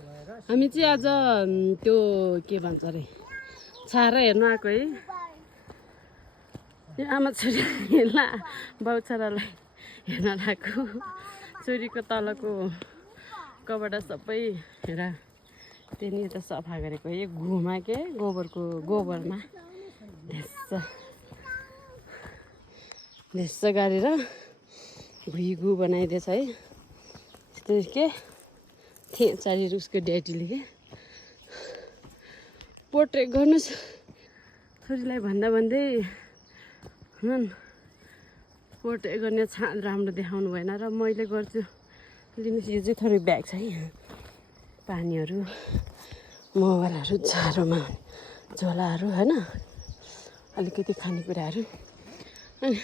हामी चाहिँ आज त्यो के भन्छ अरे छारा हेर्नु आएको है। यो आमा छोरीलाई बाउ छोरालाई हेर्न आएको। छोरीको तलको कपडा सबै हेर त्यहाँनिर त सफा गरेको यो घुमा के गोबरमा धेस्स गाडेर घुइगु बनाइदिएछ है। यस्तो के थिएँ चारिएर उसको ड्याडीले के पोर्ट्रेट गर्नुहोस् छोरीलाई भन्दै पोर्ट्रेट गर्ने राम्रो देखाउनु भएन र मैले गर्छु। लिनुहोस् यो चाहिँ थोरै ब्याग छ है। पानीहरू मोबाइलहरू झारोमा झोलाहरू होइन अलिकति खानेकुराहरू अनि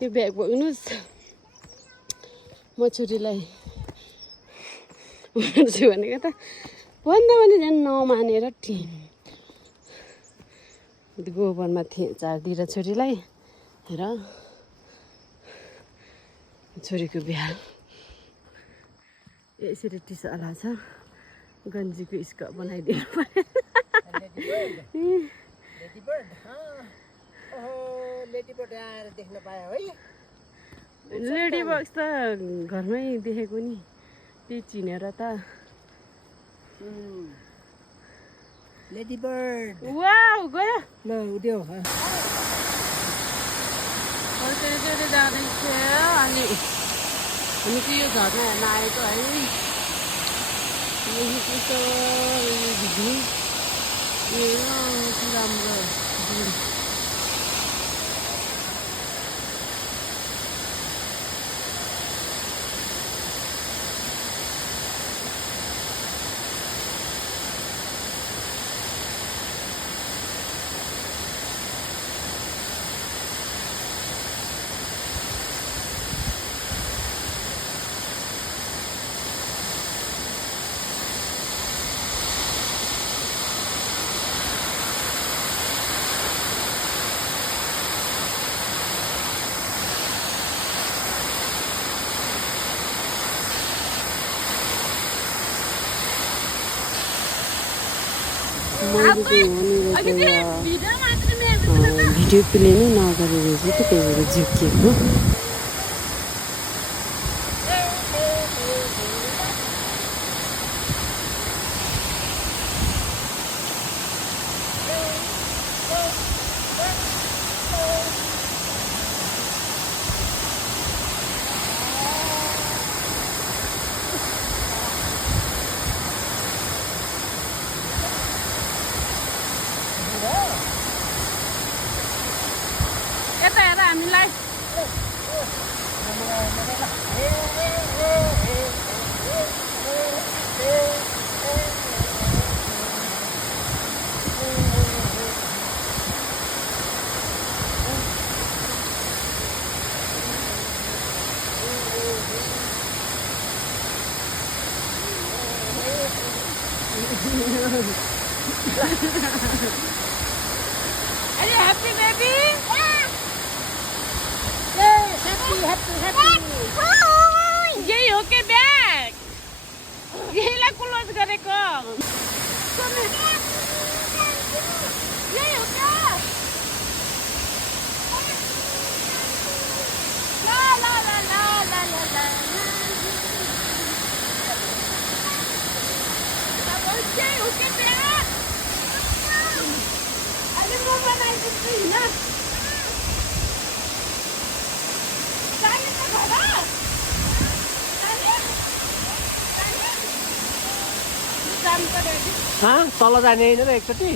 यो ब्याग बोक्नुहोस्। म छोरीलाई भन्छु भनेको त भन्दा पनि झन् नमानेर गोबरमा थिएँ चारतिर छोरीलाई र छोरीको बिहा यसरी टिसला छ। गन्जीको स्कर्ट बनाइदिनु पर्यो। लेडी बक्स त घरमै देखेको नि त्यही चिनेर त लेडी बर्ड वाउ गयो ल उड्यो त्यही जाँदैछ। अनि हामी चाहिँ यो झर्ना हेर्न आएको है। यही कस्तो राम्रो भिडियो प्ले नै नगरेर चाहिँ त्यही भएर झुकिएको। यता हेर हामीलाई Are you happy, baby? यही हो के ब्याग यहीलाई क्लोज गरेको यही हो क्या? ला ला ला ला ला ला ला यही हो के ब्याग अहिले म बनाइदिन्छु होइन। तल जाने होइन र एकचोटि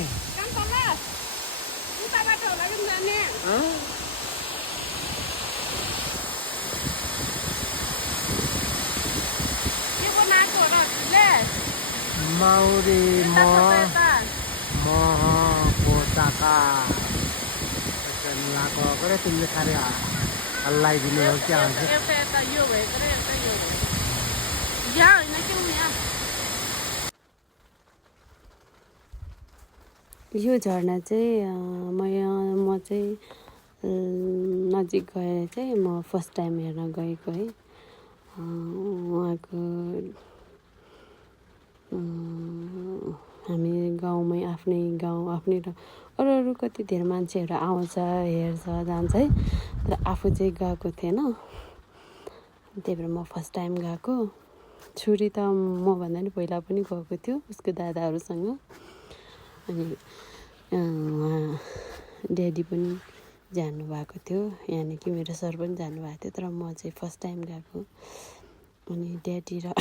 माउरी पोताका लाको करे तिमीले खारे हल्लाइदिनु हो क्या हुन्छ यो झरना चाहिँ म चाहिँ नजिक गएर चाहिँ म फर्स्ट टाइम हेर्न गएको है। उहाँको हामी गाउँमै आफ्नै गाउँ आफ्नै र अरू कति धेरै मान्छेहरू आउँछ हेर्छ जान्छ है। तर आफू चाहिँ गएको थिएन, त्यही भएर म फर्स्ट टाइम गएको। छोरी त मभन्दा नि पहिला पनि गएको थियो उसको दादाहरूसँग। अनि ड्याडी पनि जानुभएको थियो, यानि कि मेरो सर पनि जानुभएको थियो, तर म चाहिँ फर्स्ट टाइम गएको। अनि ड्याडी र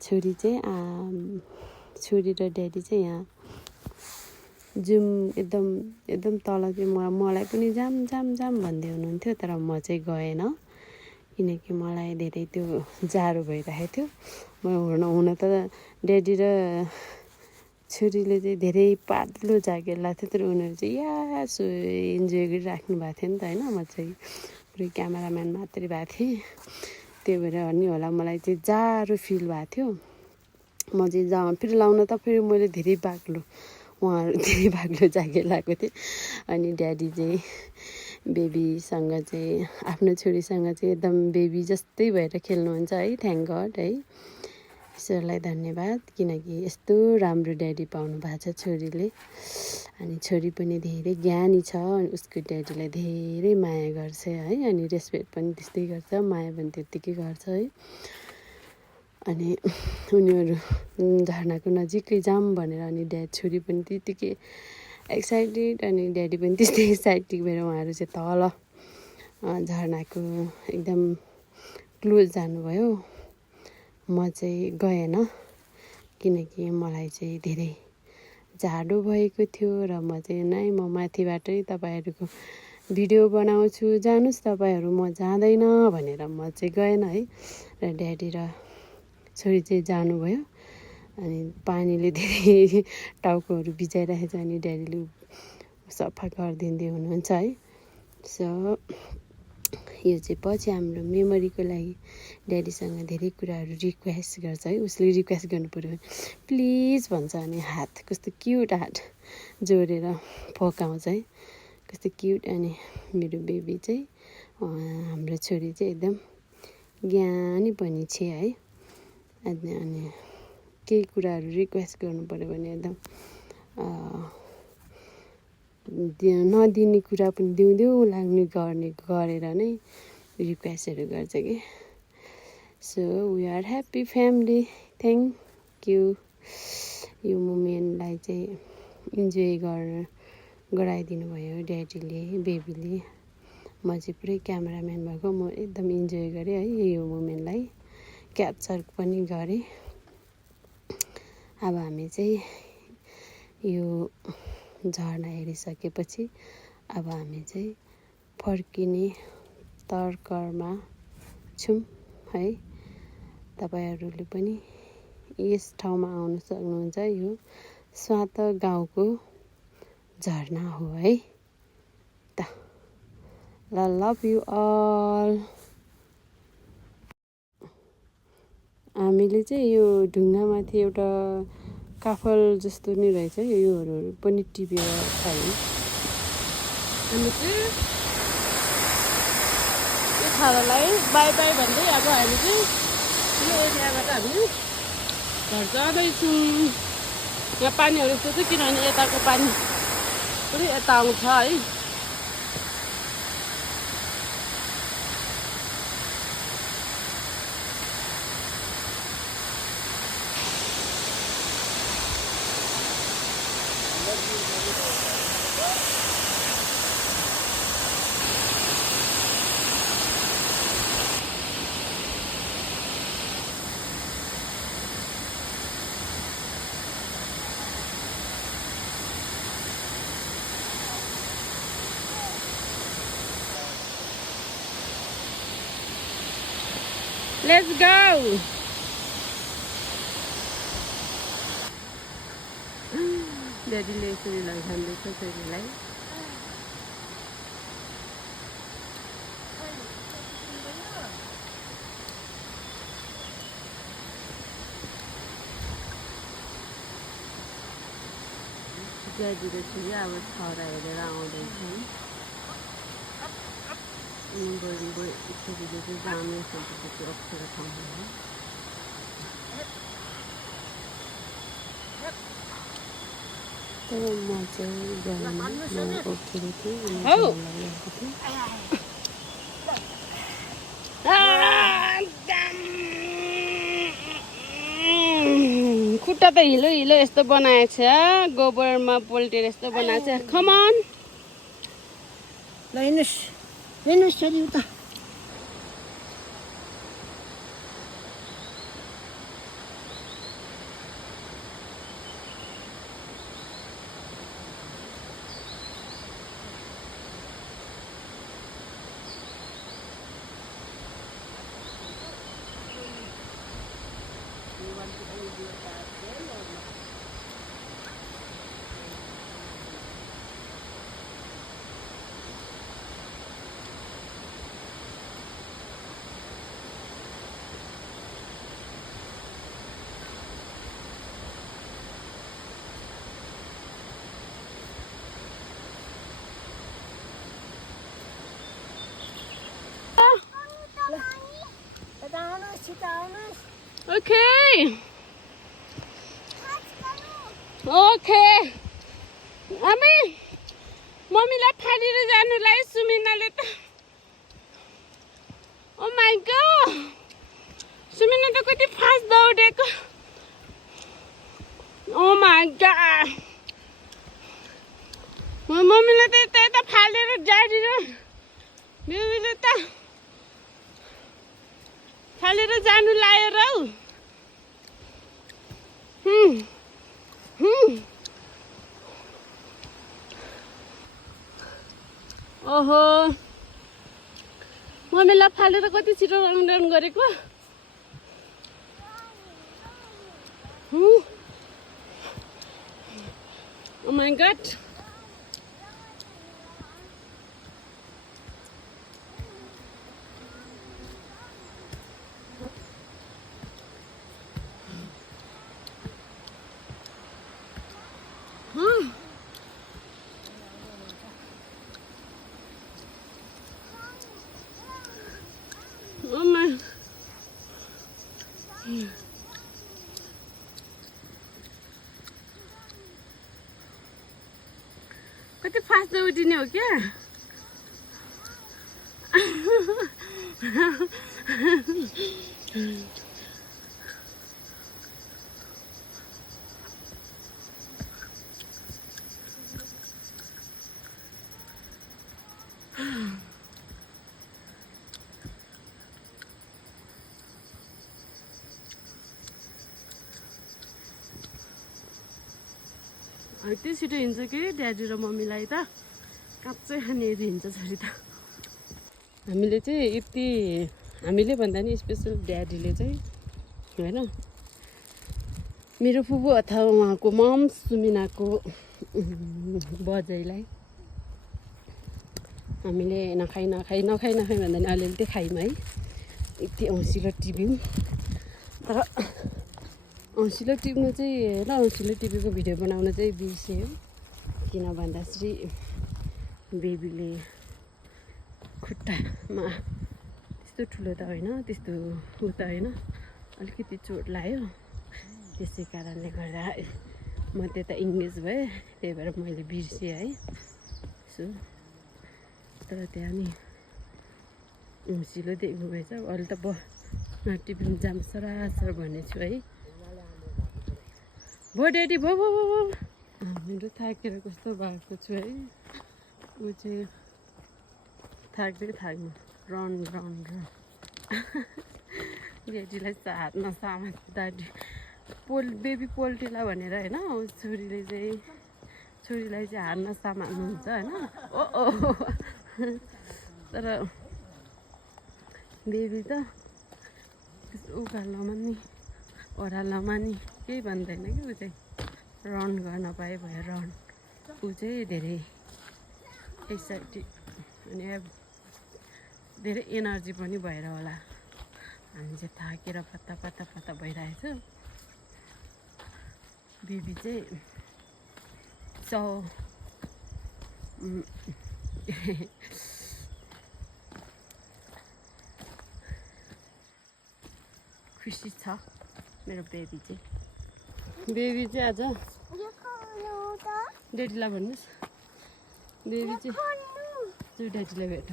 छोरी र ड्याडी चाहिँ यहाँ जुम एकदम तल चाहिँ मलाई पनि जाम भन्दै हुनुहुन्थ्यो, तर म चाहिँ गएन किनकि मलाई धेरै त्यो जाडो भइरहेको थियो। हुन त ड्याडी र छोरीले चाहिँ धेरै पातलो ज्याकेट लगाएको थियो, तर उनीहरू चाहिँ इन्जोय गरिराख्नु भएको थियो नि त होइन। म चाहिँ पुरै क्यामेराम्यान मात्रै भएको थिएँ, त्यही भएर नि होला मलाई चाहिँ जाडो फिल भएको थियो। म चाहिँ फेरि लाउन त फेरि मैले धेरै बाक्लो ज्याकेट लगाएको थिएँ। अनि ड्याडी चाहिँ बेबीसँग चाहिँ आफ्नो छोरीसँग चाहिँ एकदम बेबी जस्तै भएर खेल्नुहुन्छ है। थ्याङ्क गड है, ईश्वरलाई धन्यवाद, किनकि यस्तो राम्रो ड्याडी पाउनु भएको छ छोरीले। अनि छोरी पनि धेरै ज्ञानी छ, अनि उसको ड्याडीलाई धेरै माया गर्छ है। अनि रेस्पेक्ट पनि त्यस्तै गर्छ, माया पनि त्यत्तिकै गर्छ है। अनि उनीहरू झरनाको नजिकै जाऊँ भनेर अनि छोरी पनि त्यत्तिकै एक्साइटेड, अनि ड्याडी पनि त्यस्तै एक्साइटेड भएर उहाँहरू चाहिँ तल झरनाको एकदम क्लोज जानुभयो। म चाहिँ गएन किनकि मलाई चाहिँ धेरै जाडो भएको थियो र म चाहिँ म माथिबाटै तपाईँहरूको भिडियो बनाउँछु, जानुहोस् तपाईँहरू, म जाँदैन भनेर म चाहिँ गएन है। र ड्याडी र छोरी चाहिँ जानुभयो। अनि पानीले धेरै टाउकोहरू भिजाइरहेको छ, अनि ड्याडीले सफा गरिदिँदै हुनुहुन्छ है। सो यो चाहिँ पछि हाम्रो मेमोरीको लागि ड्याडीसँग धेरै कुराहरू रिक्वेस्ट गर्छ है। उसले रिक्वेस्ट गर्नु पऱ्यो भने प्लिज भन्छ, अनि हात कस्तो क्युट हात जोडेर फकाउँछ है, कस्तो क्युट। अनि मेरो बेबी चाहिँ हाम्रो छोरी चाहिँ एकदम ज्ञानी पनि छ है। अनि केही कुराहरू रिक्वेस्ट गर्नु पऱ्यो भने एकदम नदिने कुरा पनि दिउँदिउँ लाग्ने गरेर नै रिक्वेस्टहरू गर्छ कि। So we are happy family, thank you. यो मोमेन्टलाई चाहिँ इन्जोय गराइदिनु भयो ड्याडीले बेबीले। म चाहिँ पुरै क्यामेराम्यान भएको, म एकदम इन्जोय गरेँ है यो मोमेन्टलाई, क्याप्चर पनि गरेँ। अब हामी चाहिँ यो झरना हेरिसकेपछि अब हामी चाहिँ फर्किने तर्करमा छौँ है। तपाईँहरूले पनि यस ठाउँमा आउन सक्नुहुन्छ, यो स्वात गाउँको झरना हो है त। Love you all. हामीले चाहिँ यो ढुङ्गामाथि एउटा काफल जस्तो नै रहेछ, योहरू पनि टिपेर खायौँ। हामी चाहिँ यो खानालाई बाई बाई भन्दै अब हामी चाहिँ यो एरियाबाट हामी घर जाँदैछौँ। यहाँ पानीहरू यस्तो छ किनभने यताको पानी पुरै यता आउँछ है। Let's go! ड्याडीले छोरीलाई खाँदैछ, छोरीलाई ड्याडी र छोरी अब छोरा हेरेर आउँदैछन्। छोरीले चाहिँ जाने सोचेको थियो अप्ठ्यारो ठाउँमा। तर म चाहिँ गएन उठेको थिएँ हौ खुट्टा त हिलो हिलो यस्तो बनाएछ गोबरमा पोल्टेर यस्तो बनाएछ खमन ल हिँड्नुहोस् हिँड्नुहोस् छोरी उता ओके ओके हामी मम्मीलाई फालेर जानुलाई सुमिनाले त ओ माइ गॉड सुमिना त कति फास्ट दौडेको ओ माइ गॉड मम्मीले त यता फालेर जाडिर बेबीले त फालेर जानु लायो र ओहो मम्मीलाई फालेर कति छिटो रन गरेको ओ माइ गॉड Oh my. कति फास्ट उठिने हो क्या यति छिटो हिँड्छ कि ड्याडी र मम्मीलाई त काँचै खाने यदि हिँड्छ छोरी त हामीले चाहिँ यति हामीले भन्दा नि स्पेसल ड्याडीले चाहिँ होइन मेरो फुपू अथवा उहाँको मम सुमिनाको बजैलाई हामीले नखाइ भन्दा नि अलिअलि चाहिँ खायौँ है यति औँसिलो टिप्यौँ तर औँसिलो टिप्नु चाहिँ र औँसिलो टिपेको भिडियो बनाउन चाहिँ बिर्सेँ किन भन्दाखेरि बेबीले खुट्टामा त्यस्तो ठुलो त होइन त्यस्तो उ त होइन अलिकति चोट लाग्यो त्यसै कारणले गर्दा म त्यता इङ्गेज भएँ त्यही भएर मैले बिर्सेँ है सो तर त्यहाँ नि औँसिलो देख्नु भएछ अहिले त टिप्नु जाम सरासर भनेछु है भो ड्याडी भो भो भो भो मेरो थाकेर कस्तो भएको छु है ऊ चाहिँ थाक्दै थाक्नु रन ड्याडीलाई हातमा सामान दाडी बेबी पोल्टीलाई भनेर होइन छोरीलाई चाहिँ हातमा सामान्नुहुन्छ होइन ओ तर बेबी त उकालोमा नि ओह्रालोमा नि केही भन्दैन कि ऊ चाहिँ रन गर्न पाए भयो रन ऊ चाहिँ धेरै एक्साइटेड अनि धेरै एनर्जी पनि भएर होला हामी चाहिँ थाकेर पत्ता भइरहेछ बेबी चाहिँ खुसी छ मेरो बेबी चाहिँ आज ड्याडीलाई भन्नुहोस् बेबी चाहिँ ड्याडीलाई भेट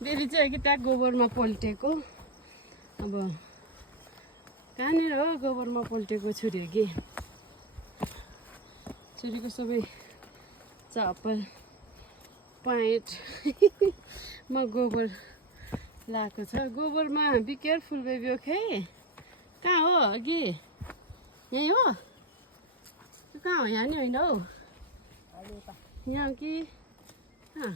बेबी चाहिँ कि त्यहाँ गोबरमा पल्टेको अब कहाँनिर हो गोबरमा पल्टेको छुरी हो कि छुरीको सबै चप्पल प्यान्ट म गोबर लगाएको छ गोबरमा बी केयरफुल बेबी ओके कहाँ हो अघि यहीँ हो कहाँ हो यहाँ नि होइन हौ यहाँ कि कहाँ